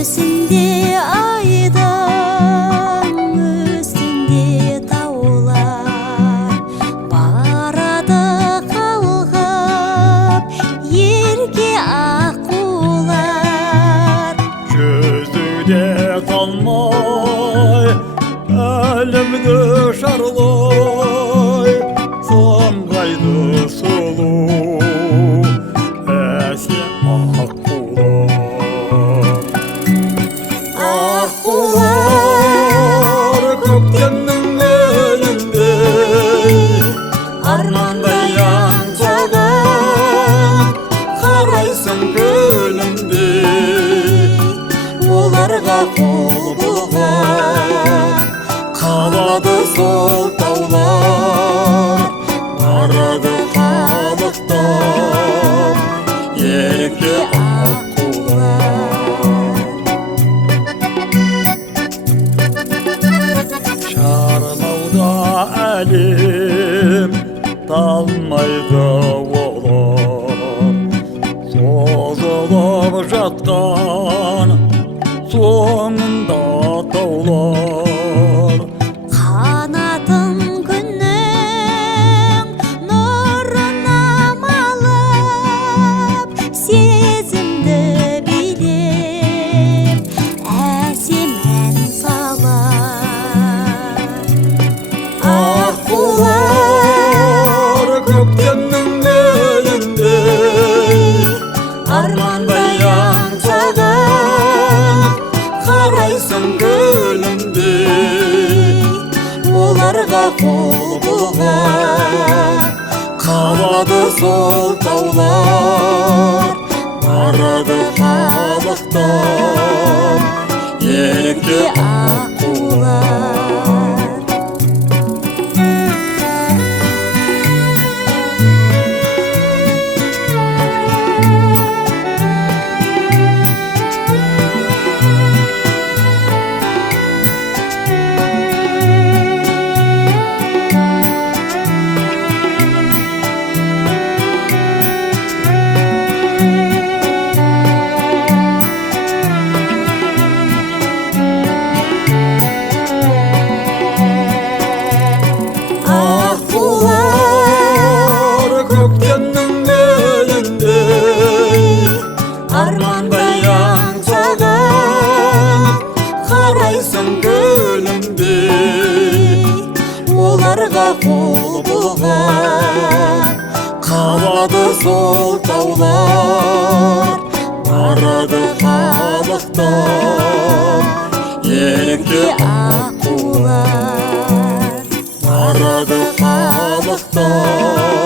Üstünde aydan, üstünde dağlar, barada kalkıp yerge akkular. Gözüde kalmay, elimde şarlay, soğangaydı solu, esim akkular. Akkular köktemnin elinde, armanda yansadan, karaysın gölümde. Olarga kul bulgan, kaladı sol taular, barады халықтан, ерке аққулар. Шармауда әлем талмайды олар, созылып жатқан соңында таулар. Қанатын күннің нұрына малып, сезімді билеп, әсем ән салар. Аққулар көктемнің елінде, армандай аңсаған, қарайсың гүлімде. Оларға қол бұлған, қалады сол таулар, барады халықтан, ерке аққулар. Көктемнің елінде, армандай аңсаған, қарайсың гүлімде. Оларға қол бұлған, қалады сол таулар, барады халықтан, ерке аққулар, барады халықтан.